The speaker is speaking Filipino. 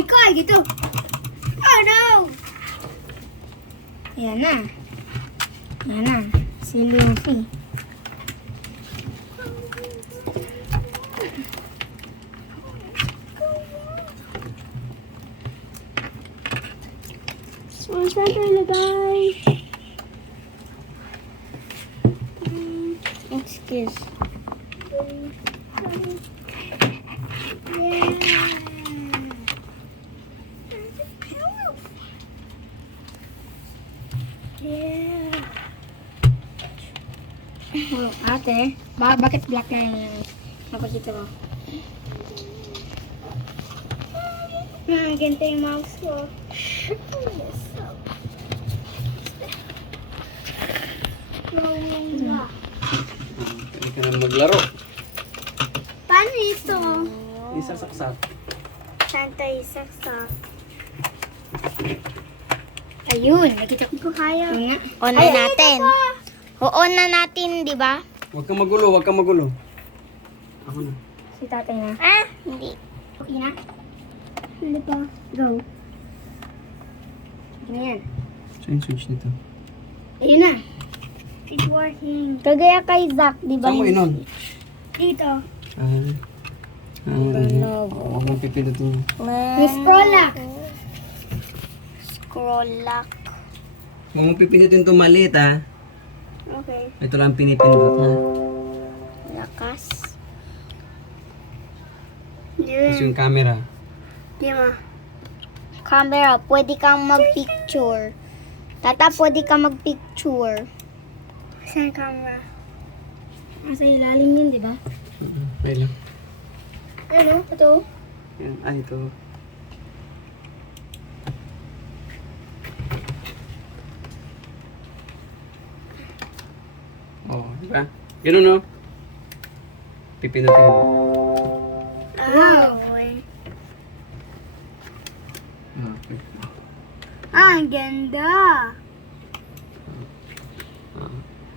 Kai, gitu. Oh no! Ayan na. Ayan na. Si Luffy. So, saan tayo lagay? Excuse. Yeah. Oh, ate, bakit black na yung napakita mo? Ganito yung mouse ko. Hindi ka na maglaro. Paano ito? Isasaksak. Saan tayo isaksak? Ayun, nakita ko kaya. On na natin. O-on na natin, di ba? Huwag kang magulo, huwag kang magulo. Ako na. Si tatay na. Ah, hindi. Okay na? Hindi pa. Go. Okay na yan. So yung switch nito. Ayun na. It's working. Kagaya kay Zach, di ba? Saan mo inon? Dito. Huwag mong pipindutin yun. May scroll lock. Scroll lock. Huwag mong pipindutin itong maliit ha. Okay. Ito lang pinipindot na. Lakas. Tapos yung camera. Di ma. Camera, pwede kang mag-picture. Tata, pwede kang mag-picture. Saan camera? Nasa ilalim yun, di ba? May lang. Ano? Ito? Yan. Ah, ito. Oh, di ba? Ganun no? Pipindutin mo. Wow. Okay. Ah, ang ganda.